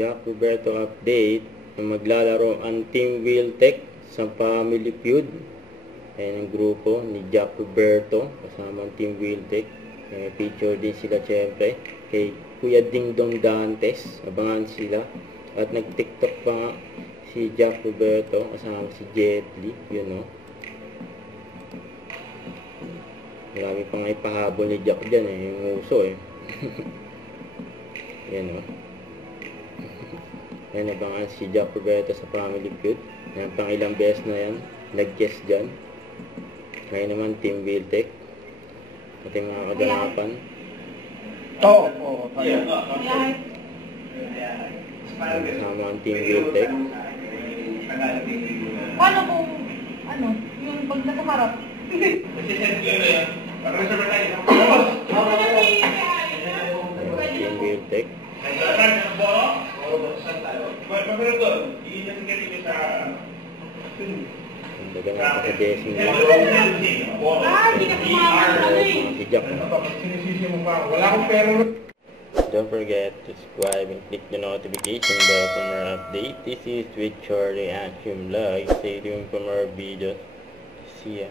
Jack Roberto update na maglalaro ang Team Wiltec sa Family Feud. Ayan ang grupo ni Jack Roberto kasama ang Team Wiltec. Feature din sila syempre kay Kuya Ding Dong Dantes. Abangan sila. At nag-tiktok pa nga si Jack Roberto kasama si Jet Li. Yun o. Marami pang ipahabol ni Jack dyan yung uso Yan o. Yan, abangan si Jack Roberto sa Family Feud. Yan, pang ilang beses na yan. Nag-guest dyan. Ngayon naman, Team Wiltec. Ating mga kaganapan. Kasama ang Team Wiltec. Paano kung, yung pag nakaharap? Team Wiltec. Dagan natin sa Desi niya. Si Jack. Don't forget to subscribe and click the notification bell for more updates. This is With Your Reaction Vlog. Stay tuned for more videos. See ya.